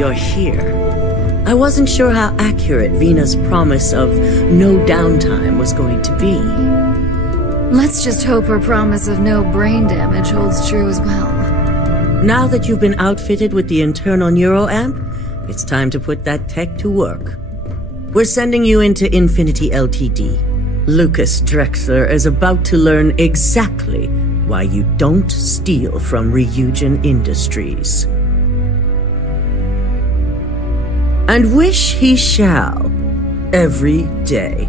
you're here. I wasn't sure how accurate Vina's promise of no downtime was going to be. Let's just hope her promise of no brain damage holds true as well. Now that you've been outfitted with the internal neuroamp, it's time to put that tech to work. We're sending you into Infinity Ltd. Lucas Drexler is about to learn exactly why you don't steal from Ryujin Industries. And wish he shall, every day,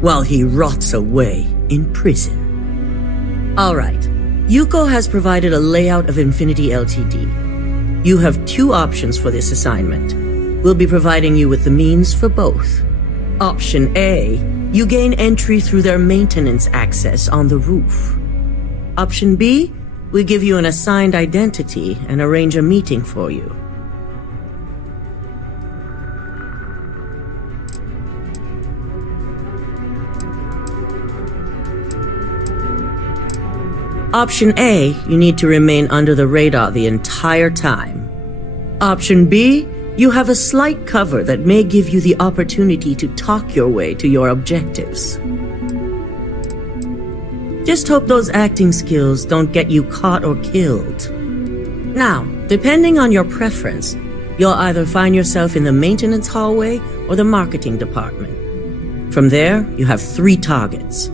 while he rots away in prison. All right, Yuko has provided a layout of Infinity Ltd. You have two options for this assignment. We'll be providing you with the means for both. Option A, you gain entry through their maintenance access on the roof. Option B, we give you an assigned identity and arrange a meeting for you. Option A, you need to remain under the radar the entire time. Option B, you have a slight cover that may give you the opportunity to talk your way to your objectives. Just hope those acting skills don't get you caught or killed. Now, depending on your preference, you'll either find yourself in the maintenance hallway or the marketing department. From there, you have 3 targets.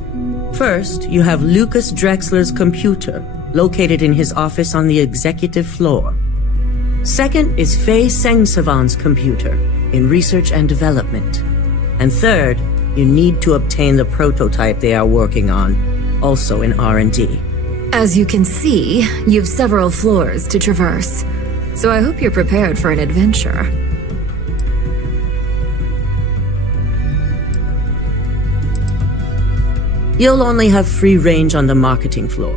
First, you have Lucas Drexler's computer, located in his office on the executive floor. Second is Faye Sengsavan's computer, in research and development. And third, you need to obtain the prototype they are working on, also in R&D. As you can see, you've several floors to traverse, so I hope you're prepared for an adventure. You'll only have free range on the marketing floor.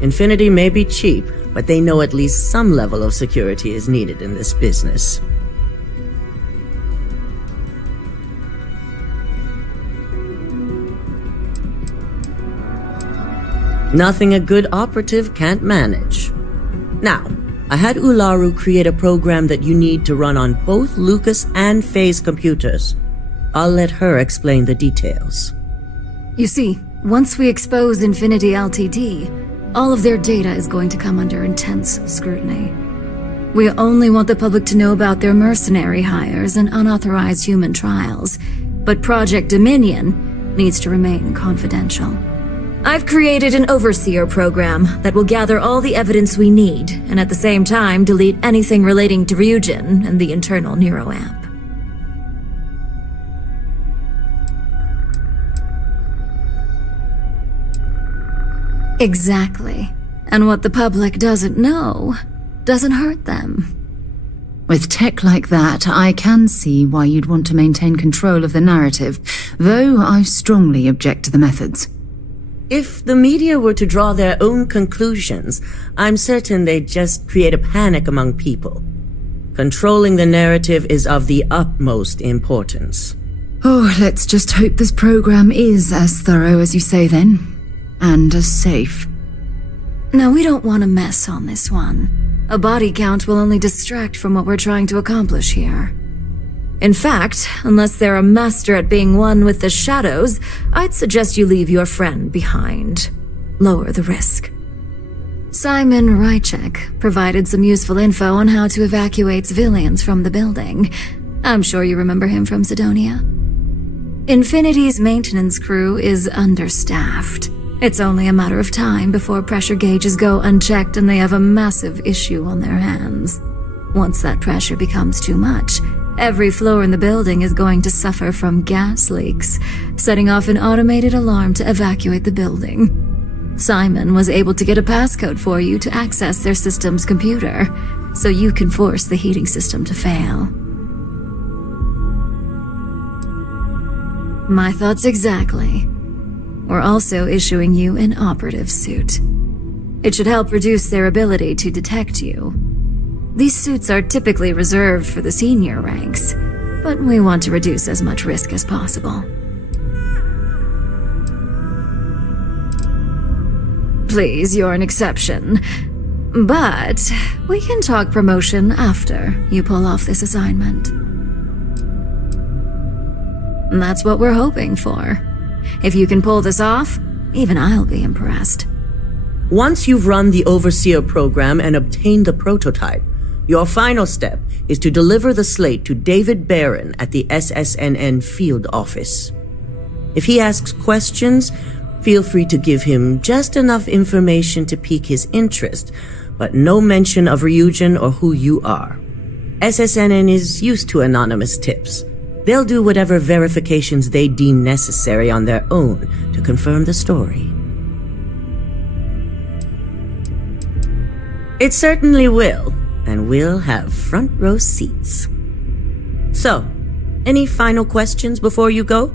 Infinity may be cheap, but they know at least some level of security is needed in this business. Nothing a good operative can't manage. Now, I had Ularu create a program that you need to run on both Lucas and Faye's computers. I'll let her explain the details. You see, once we expose Infinity Ltd, all of their data is going to come under intense scrutiny. We only want the public to know about their mercenary hires and unauthorized human trials, but Project Dominion needs to remain confidential. I've created an overseer program that will gather all the evidence we need, and at the same time delete anything relating to Ryujin and the internal neuroamp. Exactly. And what the public doesn't know doesn't hurt them. With tech like that, I can see why you'd want to maintain control of the narrative, though I strongly object to the methods. If the media were to draw their own conclusions, I'm certain they'd just create a panic among people. Controlling the narrative is of the utmost importance. Oh, let's just hope this program is as thorough as you say then. And as safe. No, we don't want to mess on this one. A body count will only distract from what we're trying to accomplish here. In fact, unless they're a master at being one with the shadows, I'd suggest you leave your friend behind. Lower the risk. Simon Ryujin provided some useful info on how to evacuate civilians from the building. I'm sure you remember him from Sidonia. Infinity's maintenance crew is understaffed. It's only a matter of time before pressure gauges go unchecked and they have a massive issue on their hands. Once that pressure becomes too much, every floor in the building is going to suffer from gas leaks, setting off an automated alarm to evacuate the building. Simon was able to get a passcode for you to access their system's computer, so you can force the heating system to fail. My thoughts exactly. We're also issuing you an operative suit. It should help reduce their ability to detect you. These suits are typically reserved for the senior ranks, but we want to reduce as much risk as possible. Please, you're an exception. But we can talk promotion after you pull off this assignment. That's what we're hoping for. If you can pull this off, even I'll be impressed. Once you've run the Overseer program and obtained the prototype, your final step is to deliver the slate to David Barron at the SSNN field office. If he asks questions, feel free to give him just enough information to pique his interest, but no mention of Ryujin or who you are. SSNN is used to anonymous tips. They'll do whatever verifications they deem necessary on their own to confirm the story. It certainly will, and we'll have front row seats. So, any final questions before you go?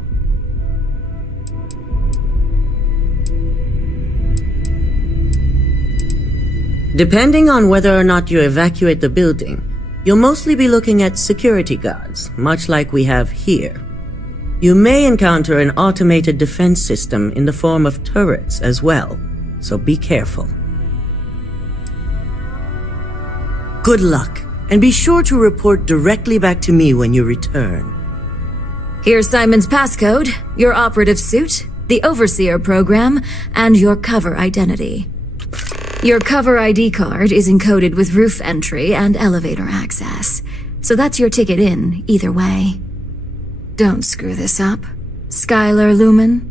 Depending on whether or not you evacuate the building, you'll mostly be looking at security guards, much like we have here. You may encounter an automated defense system in the form of turrets as well, so be careful. Good luck, and be sure to report directly back to me when you return. Here's Simon's passcode, your operative suit, the Overseer program, and your cover identity. Your cover ID card is encoded with roof entry and elevator access, so that's your ticket in, either way. Don't screw this up, Skylar Lumen.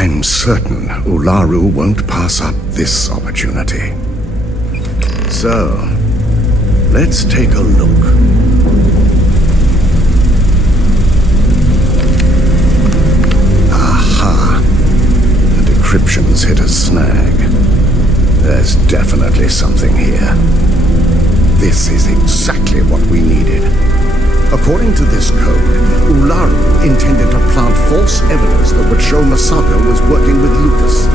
I'm certain Ularu won't pass up this opportunity. So, let's take a look. Aha! The decryption's hit a snag. There's definitely something here. This is exactly what we needed. According to this code, Ularu intended to plant false evidence that would show Masako was working with Lucas.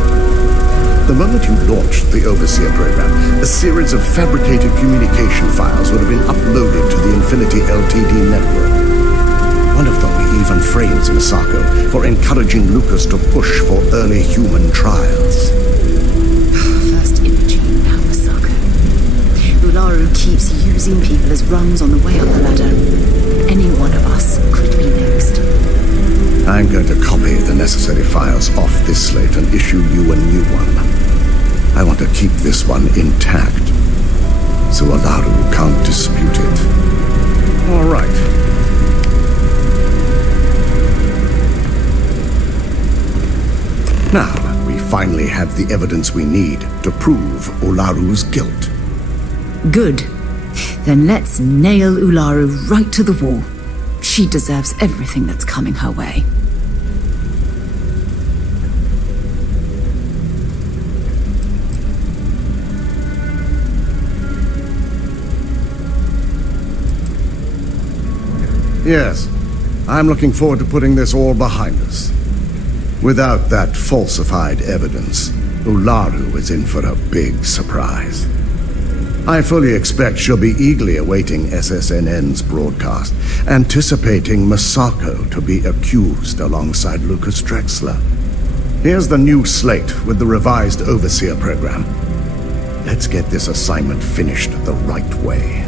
The moment you launched the Overseer program, a series of fabricated communication files would have been uploaded to the Infinity Ltd network. One of them even frames Masako for encouraging Lucas to push for early human trials. First Imogene, now Masako. Ularu keeps using people as rungs on the way up the ladder. Any one of us could be next. I'm going to copy the necessary files off this slate and issue you a new one. I want to keep this one intact, so Ularu can't dispute it. All right. Now, we finally have the evidence we need to prove Ularu's guilt. Good. Then let's nail Ularu right to the wall. She deserves everything that's coming her way. Yes, I'm looking forward to putting this all behind us. Without that falsified evidence, Ularu is in for a big surprise. I fully expect she'll be eagerly awaiting SSNN's broadcast, anticipating Masako to be accused alongside Lucas Drexler. Here's the new slate with the revised Overseer program. Let's get this assignment finished the right way.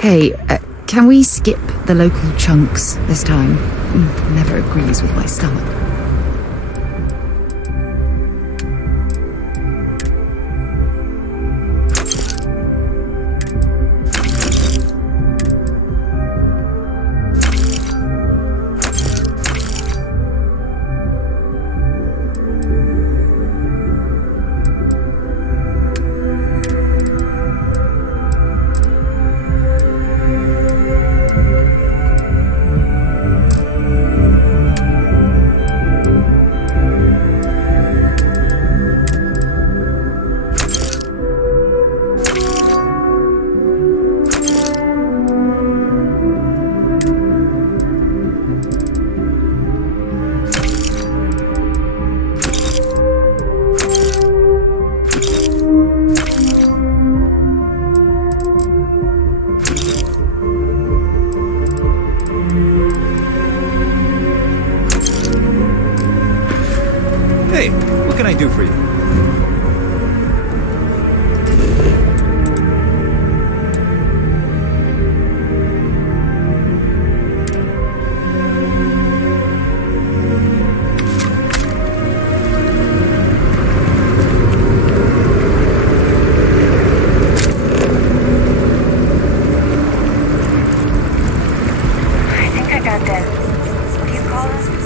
Hey, can we skip the local chunks this time? Never agrees with my stomach. Hey, what can I do for you? I think I got that. What do you call it?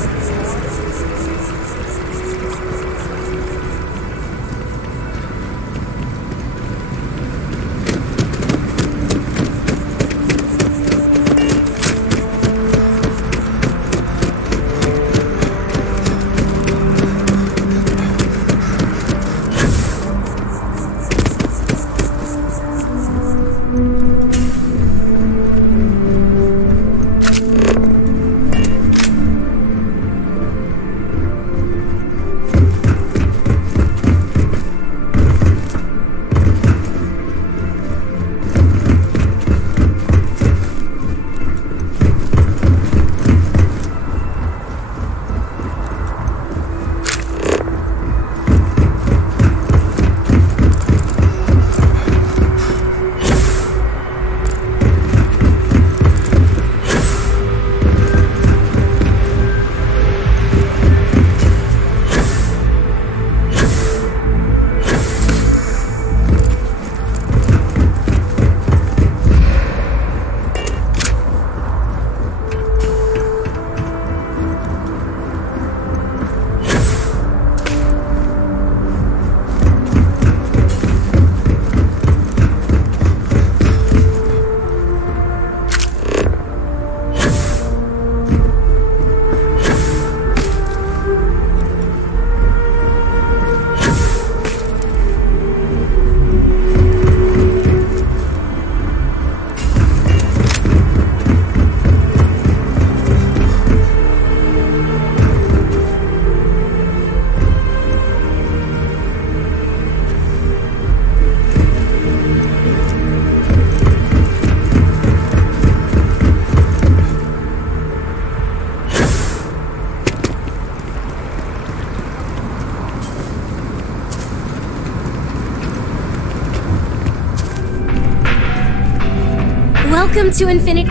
Welcome to Infinity.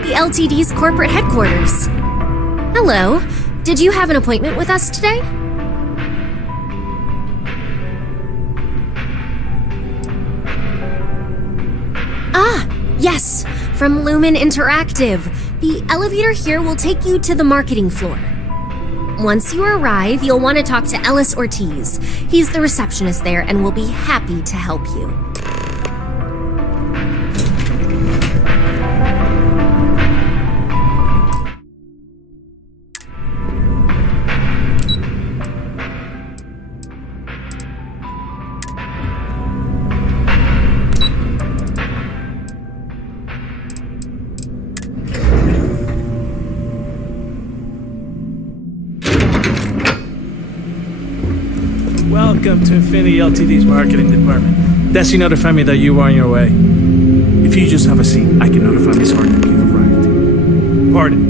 The LTD's corporate headquarters. Hello. Did you have an appointment with us today? Ah, yes. From Lumen Interactive. The elevator here will take you to the marketing floor. Once you arrive, you'll want to talk to Ellis Ortiz. He's the receptionist there and will be happy to help you. Welcome to Infinity Ltd's marketing department. Desi notified me that you were on your way. If you just have a seat, I can notify Miss Hartnett you've arrived. Pardon.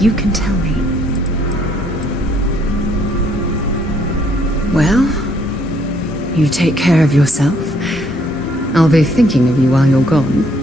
You can tell me. Well, you take care of yourself. I'll be thinking of you while you're gone.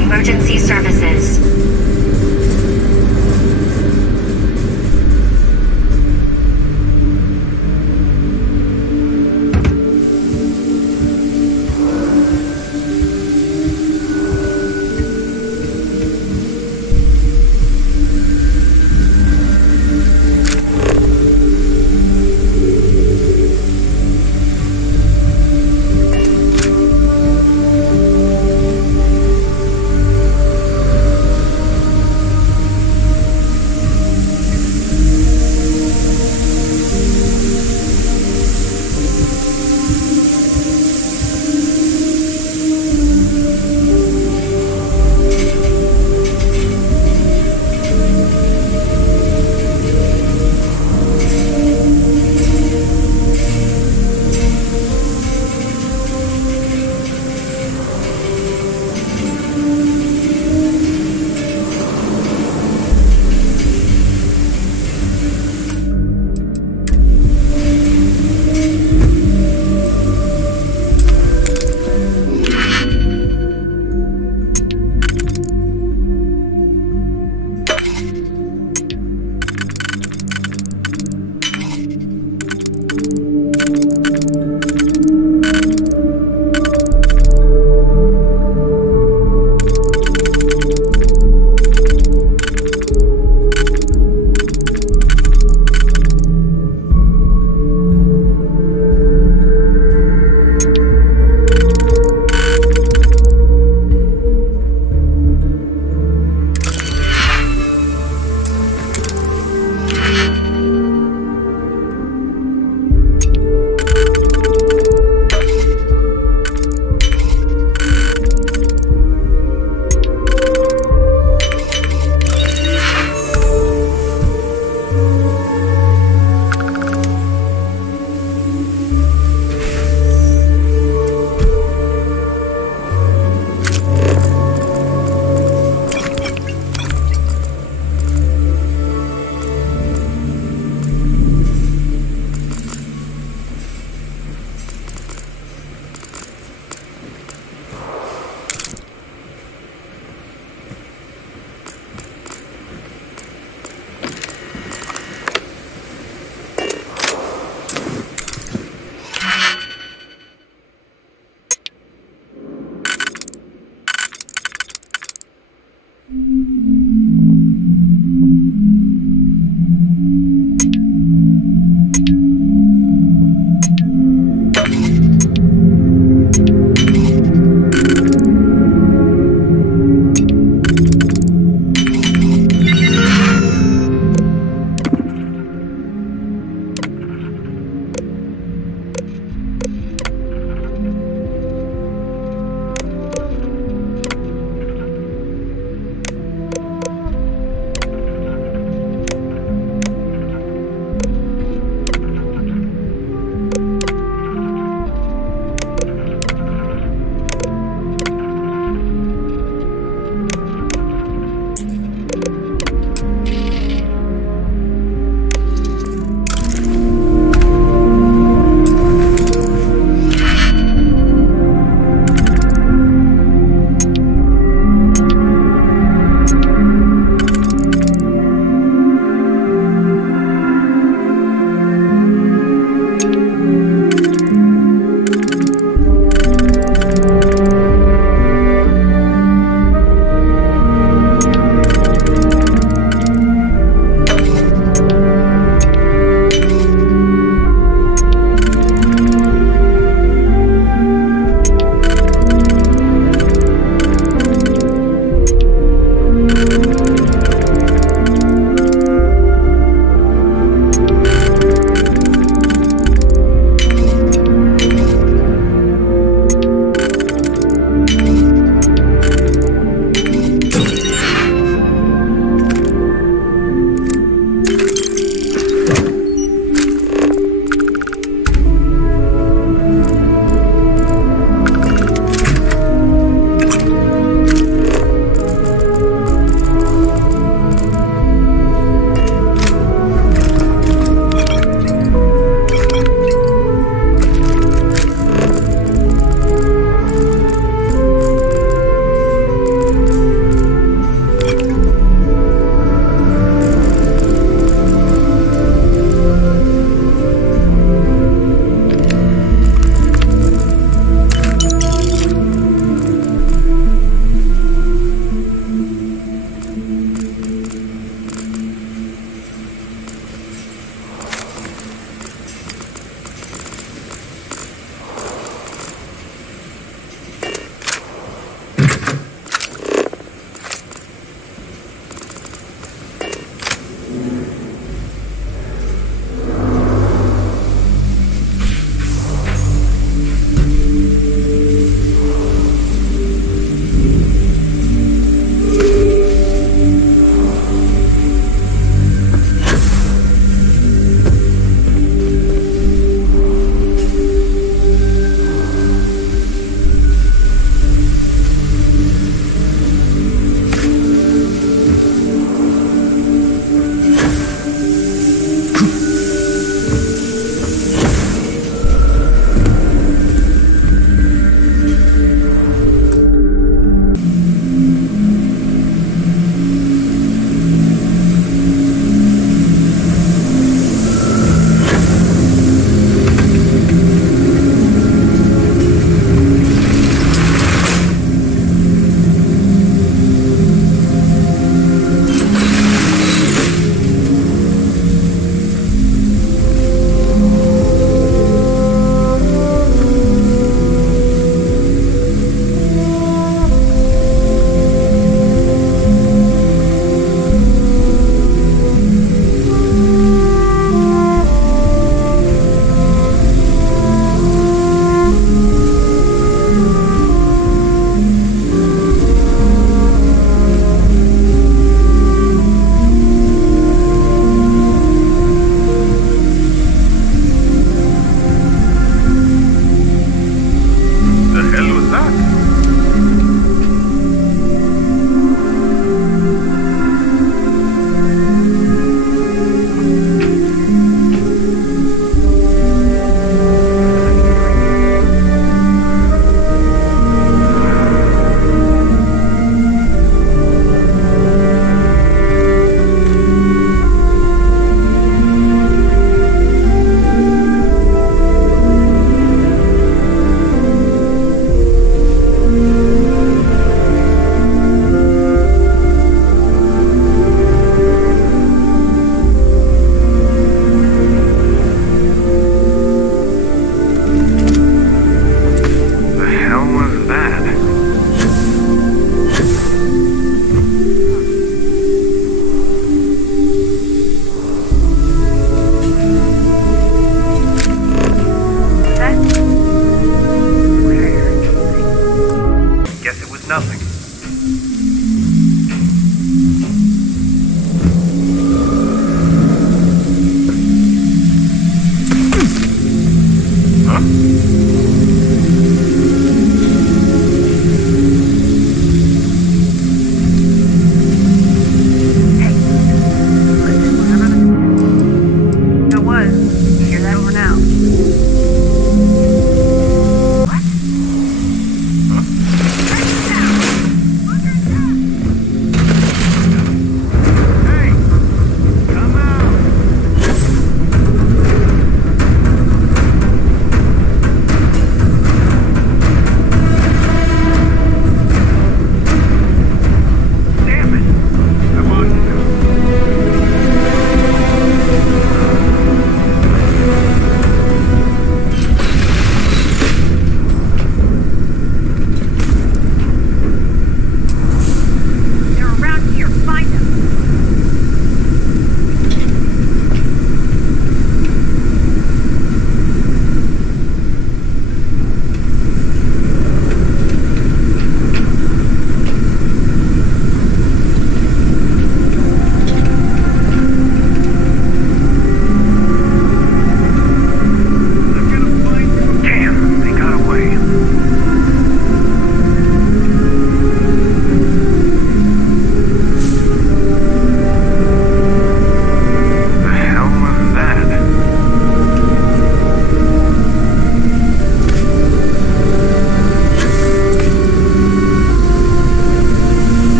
Emergency services.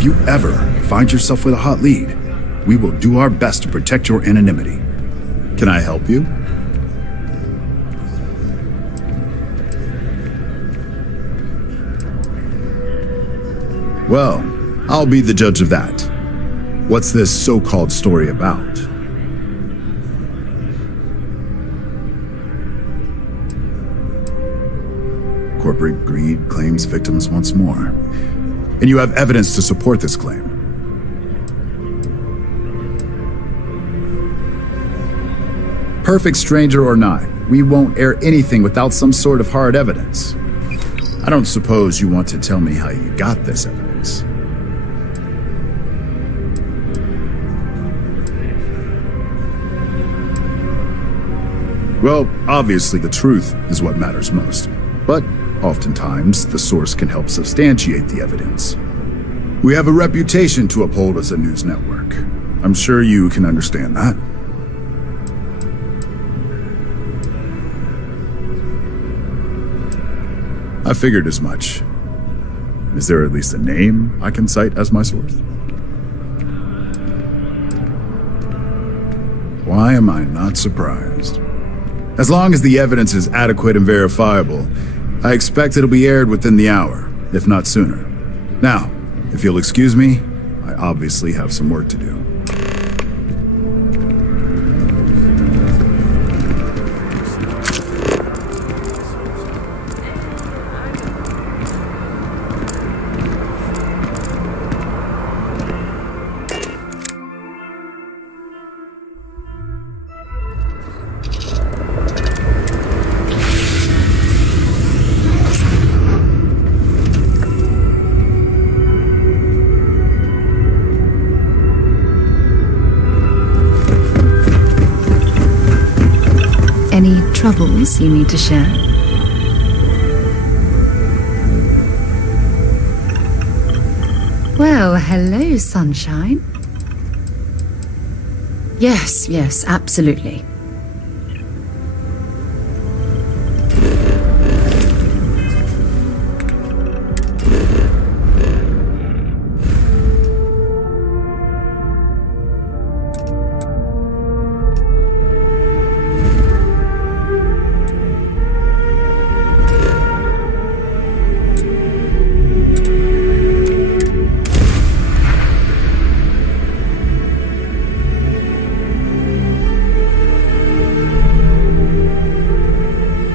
If you ever find yourself with a hot lead, we will do our best to protect your anonymity. Can I help you? Well, I'll be the judge of that. What's this so-called story about? Corporate greed claims victims once more. And you have evidence to support this claim. Perfect stranger or not, we won't air anything without some sort of hard evidence. I don't suppose you want to tell me how you got this evidence. Well, obviously the truth is what matters most. But oftentimes, the source can help substantiate the evidence. We have a reputation to uphold as a news network. I'm sure you can understand that. I figured as much. Is there at least a name I can cite as my source? Why am I not surprised? As long as the evidence is adequate and verifiable, I expect it'll be aired within the hour, if not sooner. Now, if you'll excuse me, I obviously have some work to do. Any troubles you need to share? Well, hello, sunshine. Yes, absolutely.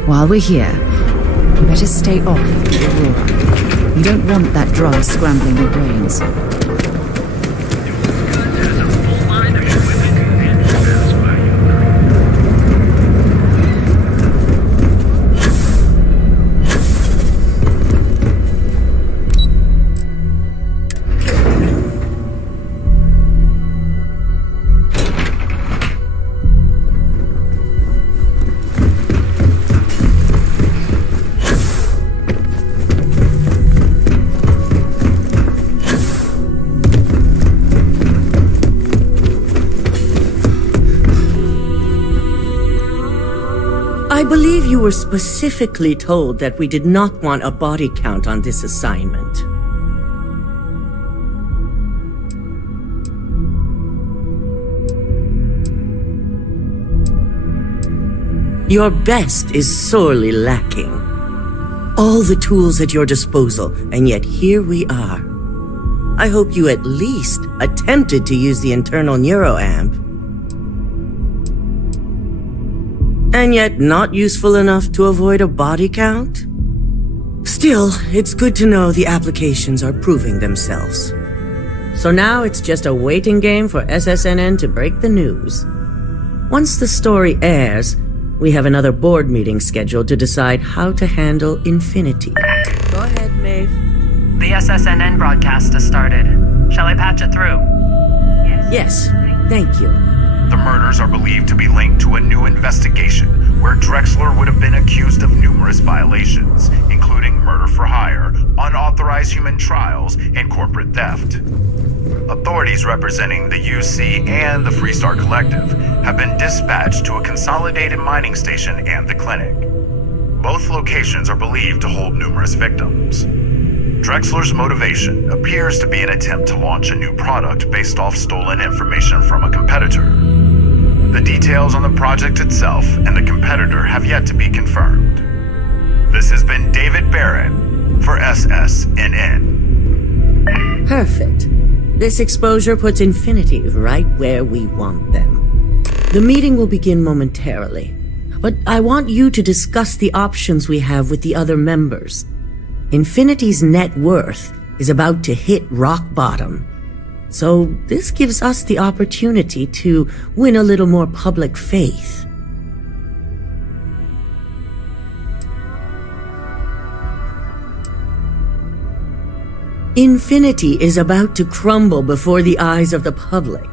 While we're here, you better stay off the Aurora. You don't want that drug scrambling your brains. I believe you were specifically told that we did not want a body count on this assignment. Your best is sorely lacking. All the tools at your disposal, and yet here we are. I hope you at least attempted to use the internal neuroamp. And yet not useful enough to avoid a body count? Still, it's good to know the applications are proving themselves. So now it's just a waiting game for SSNN to break the news. Once the story airs, we have another board meeting scheduled to decide how to handle Infinity. Go ahead, Maeve. The SSNN broadcast has started. Shall I patch it through? Yes, thank you. The murders are believed to be linked to a new investigation where Drexler would have been accused of numerous violations, including murder for hire, unauthorized human trials, and corporate theft. Authorities representing the UC and the Freestar Collective have been dispatched to a consolidated mining station and the clinic. Both locations are believed to hold numerous victims. Drexler's motivation appears to be an attempt to launch a new product based off stolen information from a competitor. The details on the project itself and the competitor have yet to be confirmed. This has been David Barrett for SSNN. Perfect. This exposure puts Infinity right where we want them. The meeting will begin momentarily, but I want you to discuss the options we have with the other members. Infinity's net worth is about to hit rock bottom, so this gives us the opportunity to win a little more public faith. Infinity is about to crumble before the eyes of the public.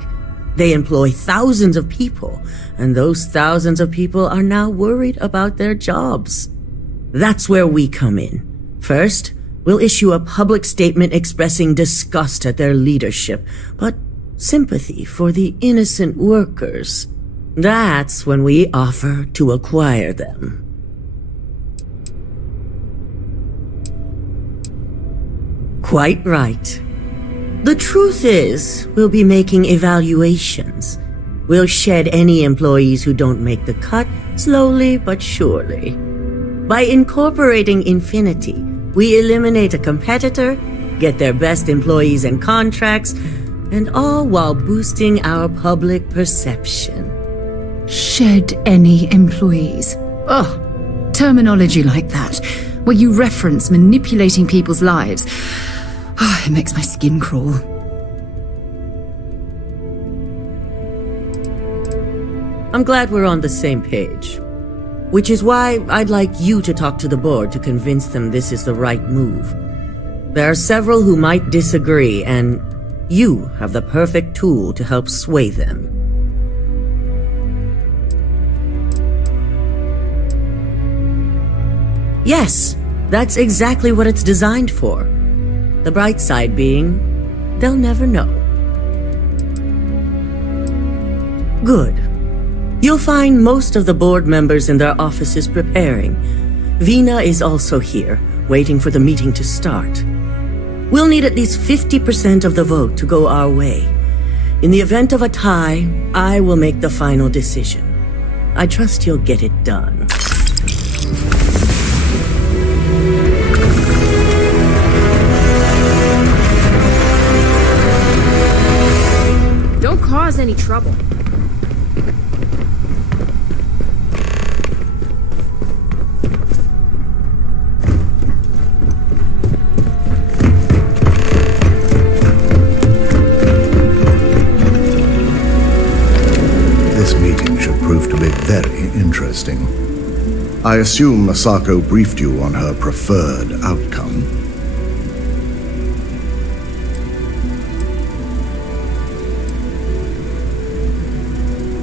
They employ thousands of people, and those thousands of people are now worried about their jobs. That's where we come in. First, we'll issue a public statement expressing disgust at their leadership, but sympathy for the innocent workers. That's when we offer to acquire them. Quite right. The truth is, we'll be making evaluations. We'll shed any employees who don't make the cut, slowly but surely. By incorporating Infinity, we eliminate a competitor, get their best employees and contracts, and all while boosting our public perception. Shed any employees. Oh, terminology like that, where you reference manipulating people's lives. Oh, it makes my skin crawl. I'm glad we're on the same page. Which is why I'd like you to talk to the board to convince them this is the right move. There are several who might disagree, and you have the perfect tool to help sway them. Yes, that's exactly what it's designed for. The bright side being, they'll never know. Good. You'll find most of the board members in their offices preparing. Vina is also here, waiting for the meeting to start. We'll need at least 50% of the vote to go our way. In the event of a tie, I will make the final decision. I trust you'll get it done. Don't cause any trouble. This meeting should prove to be very interesting. I assume Masako briefed you on her preferred outcome.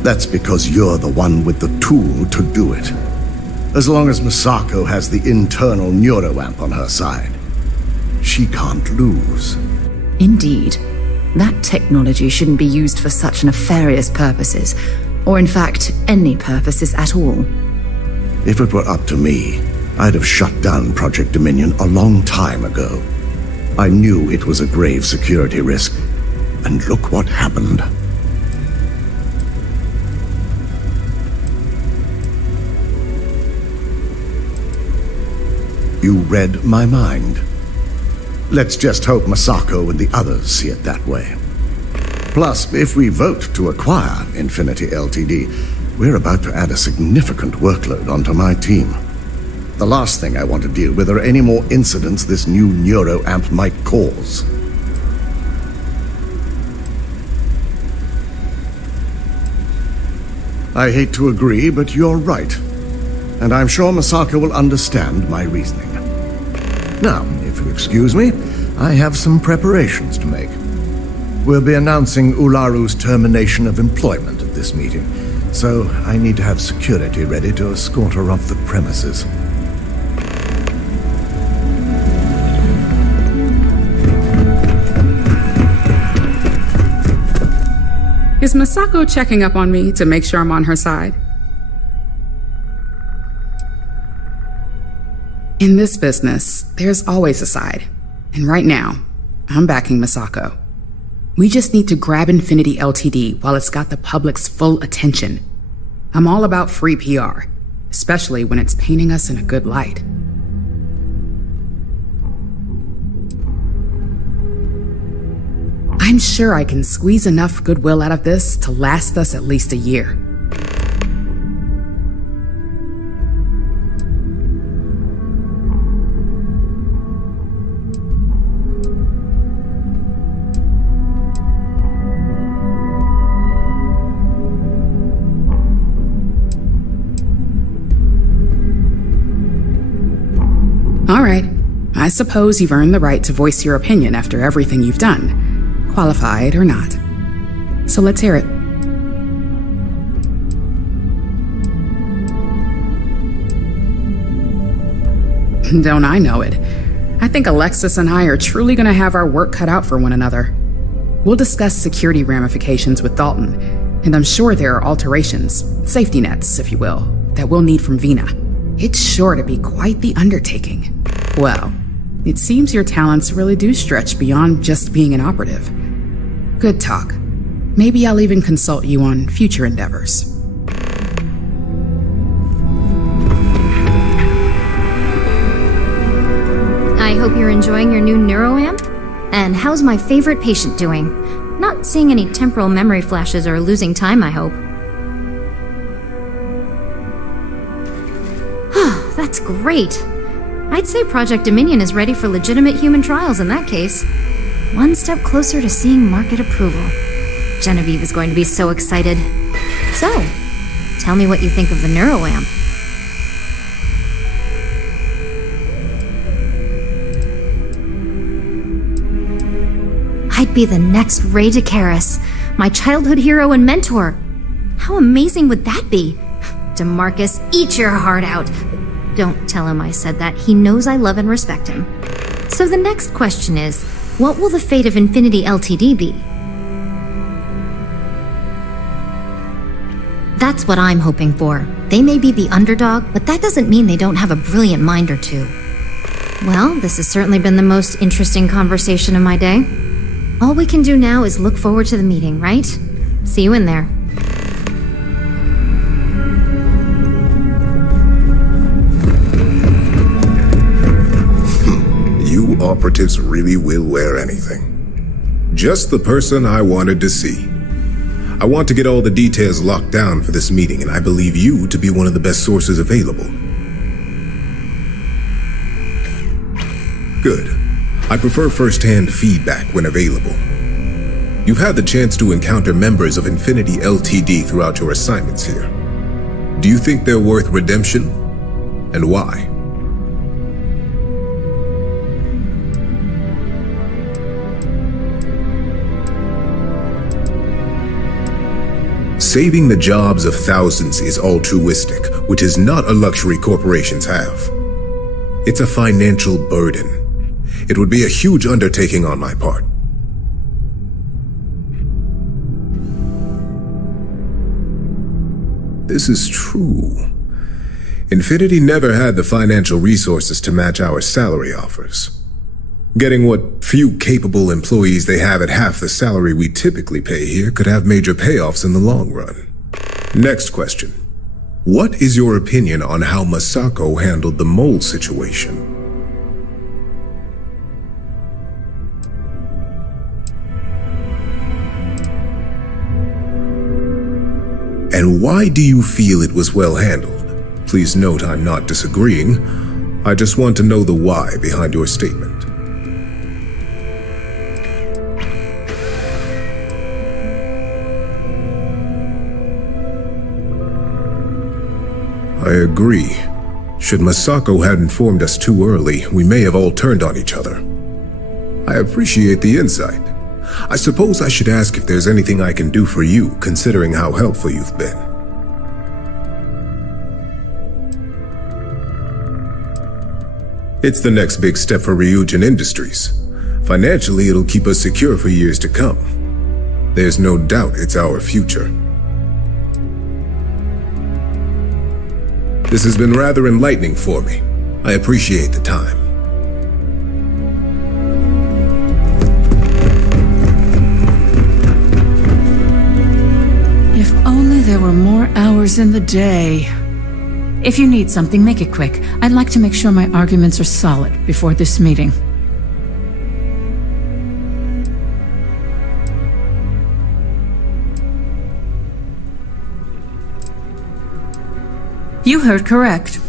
That's because you're the one with the tool to do it. As long as Masako has the internal neuroamp on her side, she can't lose. Indeed. That technology shouldn't be used for such nefarious purposes, or in fact, any purposes at all. If it were up to me, I'd have shut down Project Dominion a long time ago. I knew it was a grave security risk, and look what happened. You read my mind. Let's just hope Masako and the others see it that way. Plus, if we vote to acquire Infinity Ltd., we're about to add a significant workload onto my team. The last thing I want to deal with are any more incidents this new neuroamp might cause. I hate to agree, but you're right. And I'm sure Masako will understand my reasoning. Now, if you excuse me, I have some preparations to make. We'll be announcing Ularu's termination of employment at this meeting, so I need to have security ready to escort her off the premises. Is Masako checking up on me to make sure I'm on her side? In this business, there's always a side. And right now, I'm backing Masako. We just need to grab Infinity LTD while it's got the public's full attention. I'm all about free PR, especially when it's painting us in a good light. I'm sure I can squeeze enough goodwill out of this to last us at least a year. All right, I suppose you've earned the right to voice your opinion after everything you've done, qualified or not. So let's hear it. Don't I know it? I think Alexis and I are truly going to have our work cut out for one another. We'll discuss security ramifications with Dalton, and I'm sure there are alterations, safety nets, if you will, that we'll need from Vina. It's sure to be quite the undertaking. Well, it seems your talents really do stretch beyond just being an operative. Good talk. Maybe I'll even consult you on future endeavors. I hope you're enjoying your new neuroamp. And how's my favorite patient doing? Not seeing any temporal memory flashes or losing time, I hope. That's great. I'd say Project Dominion is ready for legitimate human trials in that case. One step closer to seeing market approval. Genevieve is going to be so excited. So, tell me what you think of the neuroamp. I'd be the next Ray DeCaris, my childhood hero and mentor. How amazing would that be? DeMarcus, eat your heart out. Don't tell him I said that. He knows I love and respect him. So the next question is, what will the fate of Infinity LTD be? That's what I'm hoping for. They may be the underdog, but that doesn't mean they don't have a brilliant mind or two. Well, this has certainly been the most interesting conversation of my day. All we can do now is look forward to the meeting, right? See you in there. You operatives really will wear anything. Just the person I wanted to see. I want to get all the details locked down for this meeting, and I believe you to be one of the best sources available. Good. I prefer first-hand feedback when available. You've had the chance to encounter members of Infinity LTD throughout your assignments here. Do you think they're worth redemption? And why? Saving the jobs of thousands is altruistic, which is not a luxury corporations have. It's a financial burden. It would be a huge undertaking on my part. This is true. Infinity never had the financial resources to match our salary offers. Getting what few capable employees they have at half the salary we typically pay here could have major payoffs in the long run. Next question. What is your opinion on how Masako handled the mole situation? And why do you feel it was well handled? Please note I'm not disagreeing. I just want to know the why behind your statement. I agree. Should Masako had informed us too early, we may have all turned on each other. I appreciate the insight. I suppose I should ask if there's anything I can do for you, considering how helpful you've been. It's the next big step for Ryujin Industries. Financially, it'll keep us secure for years to come. There's no doubt it's our future. This has been rather enlightening for me. I appreciate the time. there were more hours in the day. If you need something, make it quick. I'd like to make sure my arguments are solid before this meeting. You heard correct.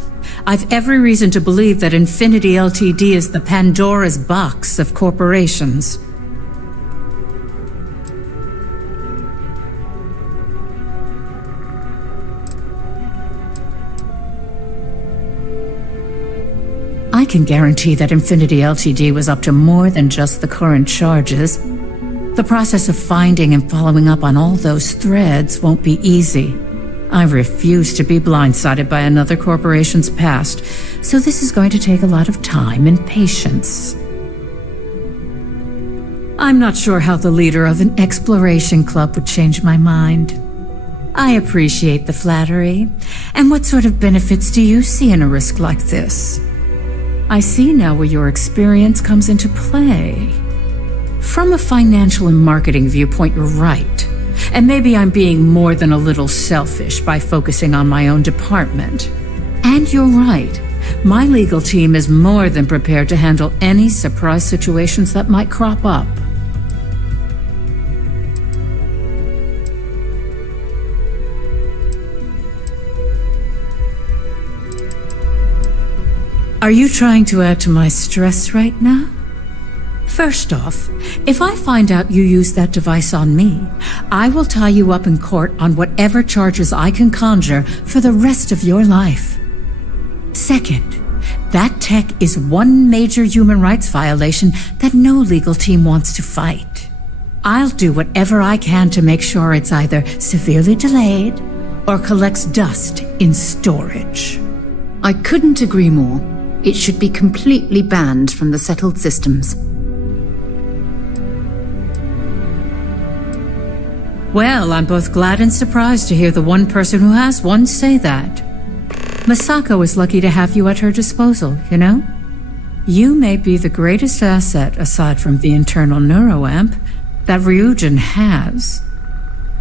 I've every reason to believe that Infinity Ltd. Is the Pandora's box of corporations. I can guarantee that Infinity Ltd. Was up to more than just the current charges. The process of finding and following up on all those threads won't be easy. I refuse to be blindsided by another corporation's past, so this is going to take a lot of time and patience. I'm not sure how the leader of an exploration club would change my mind. I appreciate the flattery. And what sort of benefits do you see in a risk like this? I see now where your experience comes into play. From a financial and marketing viewpoint, you're right. And maybe I'm being more than a little selfish by focusing on my own department. And you're right. My legal team is more than prepared to handle any surprise situations that might crop up. Are you trying to add to my stress right now? First off, if I find out you used that device on me, I will tie you up in court on whatever charges I can conjure for the rest of your life. Second, that tech is one major human rights violation that no legal team wants to fight. I'll do whatever I can to make sure it's either severely delayed or collects dust in storage. I couldn't agree more. It should be completely banned from the settled systems. Well, I'm both glad and surprised to hear the one person who has one say that. Masako is lucky to have you at her disposal, you know? You may be the greatest asset, aside from the internal neuroamp, that Ryujin has.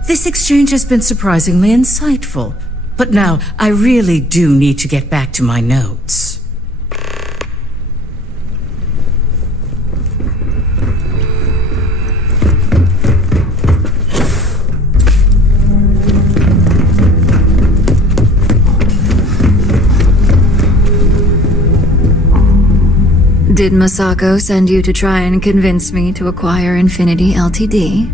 This exchange has been surprisingly insightful, but now I really do need to get back to my notes. Did Masako send you to try and convince me to acquire Infinity Ltd?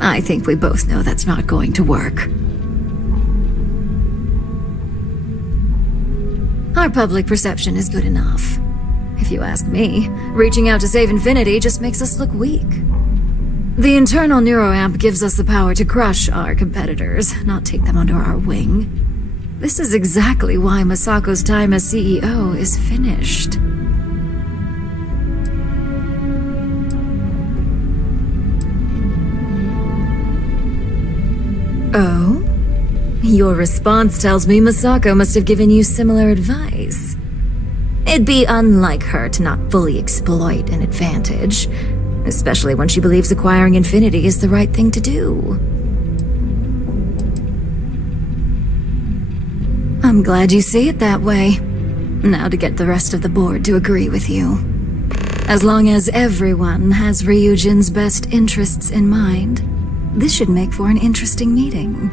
I think we both know that's not going to work. Our public perception is good enough. If you ask me, reaching out to save Infinity just makes us look weak. The internal neuroamp gives us the power to crush our competitors, not take them under our wing. This is exactly why Masako's time as CEO is finished. Oh? Your response tells me Masako must have given you similar advice. It'd be unlike her to not fully exploit an advantage, especially when she believes acquiring Infinity is the right thing to do. I'm glad you see it that way. Now to get the rest of the board to agree with you. As long as everyone has Ryujin's best interests in mind, this should make for an interesting meeting.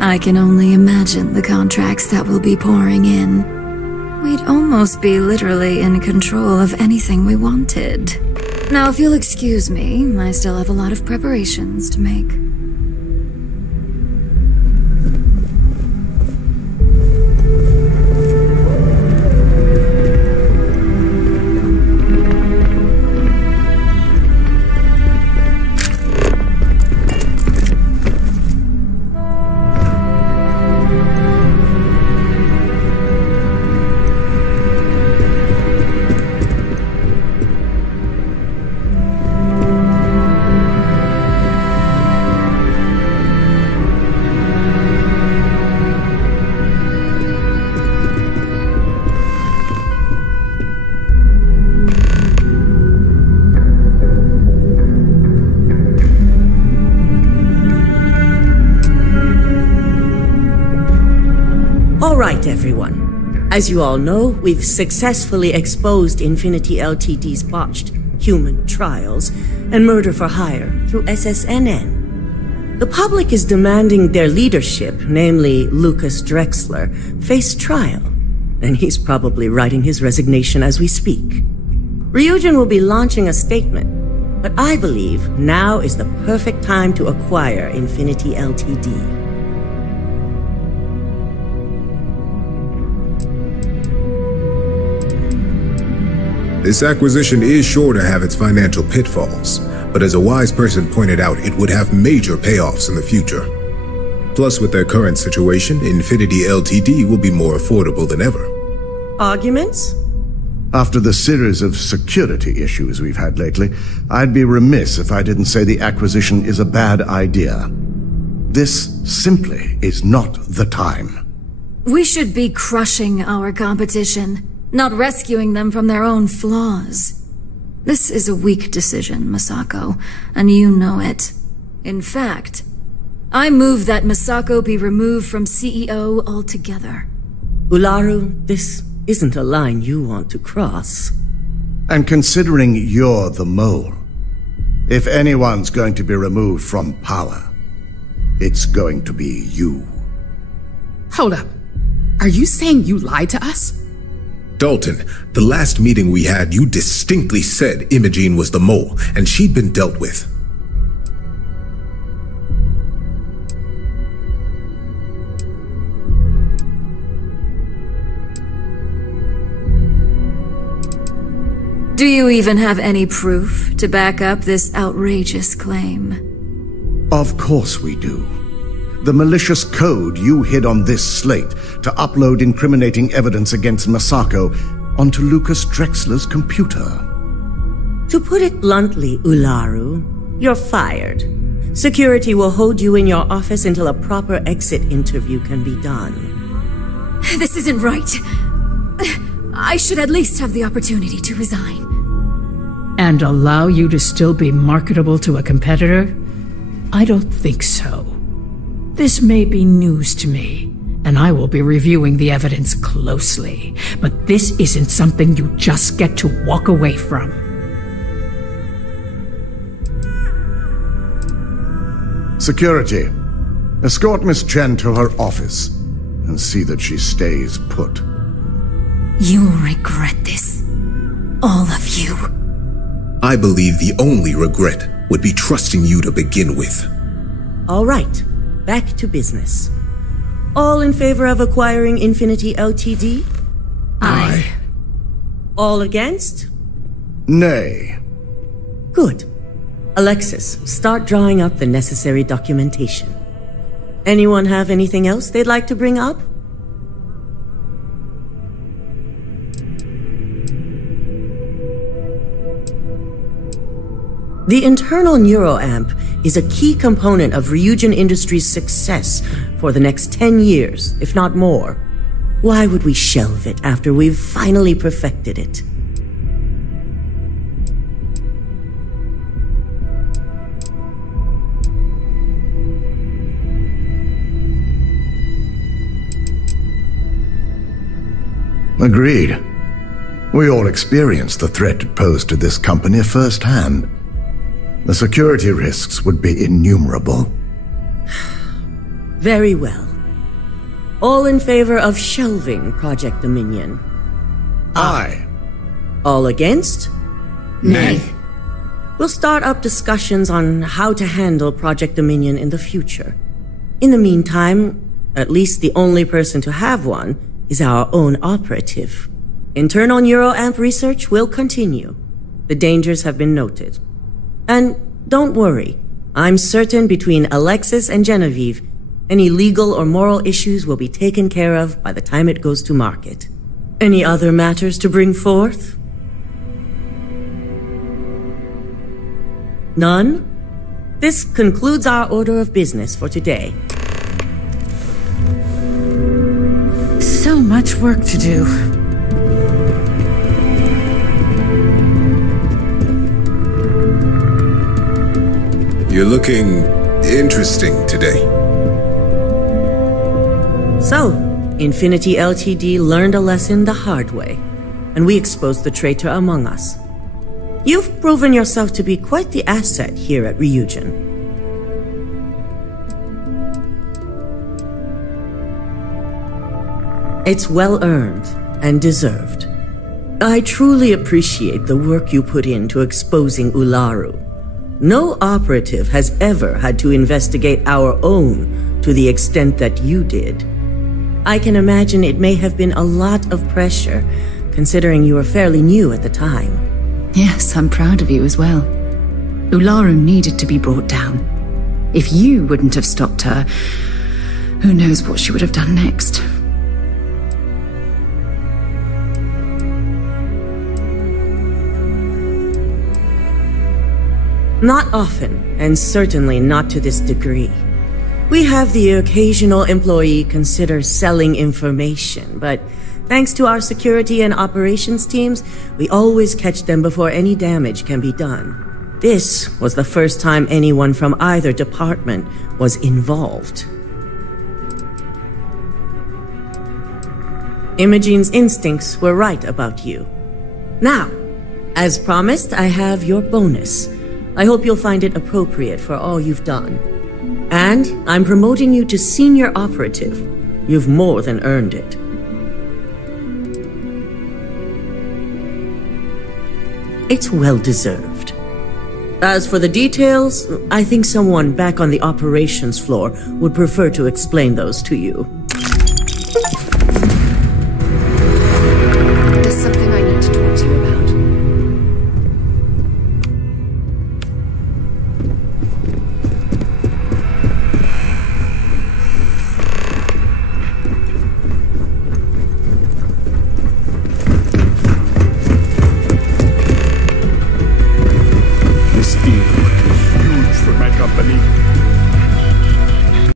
I can only imagine the contracts that will be pouring in. We'd almost be literally in control of anything we wanted. Now, if you'll excuse me, I still have a lot of preparations to make. All right, everyone. As you all know, we've successfully exposed Infinity Ltd's botched human trials and murder for hire through SSNN. The public is demanding their leadership, namely Lucas Drexler, face trial, and he's probably writing his resignation as we speak. Ryujin will be launching a statement, but I believe now is the perfect time to acquire Infinity Ltd. This acquisition is sure to have its financial pitfalls, but as a wise person pointed out, it would have major payoffs in the future. Plus, with their current situation, Infinity Ltd will be more affordable than ever. Arguments? After the series of security issues we've had lately, I'd be remiss if I didn't say the acquisition is a bad idea. This simply is not the time. We should be crushing our competition, not rescuing them from their own flaws. This is a weak decision, Masako, and you know it. In fact, I move that Masako be removed from CEO altogether. Ularu, this isn't a line you want to cross. And considering you're the mole, if anyone's going to be removed from power, it's going to be you. Hold up. Are you saying you lied to us? Dalton, the last meeting we had, you distinctly said Imogene was the mole, and she'd been dealt with. Do you even have any proof to back up this outrageous claim? Of course we do. The malicious code you hid on this slate to upload incriminating evidence against Masako onto Lucas Drexler's computer. To put it bluntly, Ularu, you're fired. Security will hold you in your office until a proper exit interview can be done. This isn't right. I should at least have the opportunity to resign. And allow you to still be marketable to a competitor? I don't think so. This may be news to me, and I will be reviewing the evidence closely, but this isn't something you just get to walk away from. Security, escort Miss Chen to her office and see that she stays put. You'll regret this. All of you. I believe the only regret would be trusting you to begin with. All right. Back to business. All in favor of acquiring Infinity Ltd? Aye. All against? Nay. Good. Alexis, start drawing up the necessary documentation. Anyone have anything else they'd like to bring up? The internal neuroamp is a key component of Ryujin Industries' success for the next 10 years, if not more. Why would we shelve it after we've finally perfected it? Agreed. We all experienced the threat it posed to this company firsthand. The security risks would be innumerable. Very well. All in favor of shelving Project Dominion? Aye. All against? Nay. We'll start up discussions on how to handle Project Dominion in the future. In the meantime, at least the only person to have one is our own operative. Internal neuroamp research will continue. The dangers have been noted. And don't worry, I'm certain between Alexis and Genevieve, any legal or moral issues will be taken care of by the time it goes to market. Any other matters to bring forth? None? This concludes our order of business for today. So much work to do. You're looking interesting today. So, Infinity Ltd learned a lesson the hard way, and we exposed the traitor among us. You've proven yourself to be quite the asset here at Ryujin. It's well earned and deserved. I truly appreciate the work you put into exposing Ularu. No operative has ever had to investigate our own to the extent that you did. I can imagine it may have been a lot of pressure, considering you were fairly new at the time. Yes, I'm proud of you as well. Ularu needed to be brought down. If you wouldn't have stopped her, who knows what she would have done next. Not often, and certainly not to this degree. We have the occasional employee consider selling information, but thanks to our security and operations teams, we always catch them before any damage can be done. This was the first time anyone from either department was involved. Imogene's instincts were right about you. Now, as promised, I have your bonus. I hope you'll find it appropriate for all you've done. And I'm promoting you to senior operative. You've more than earned it. It's well deserved. As for the details, I think someone back on the operations floor would prefer to explain those to you.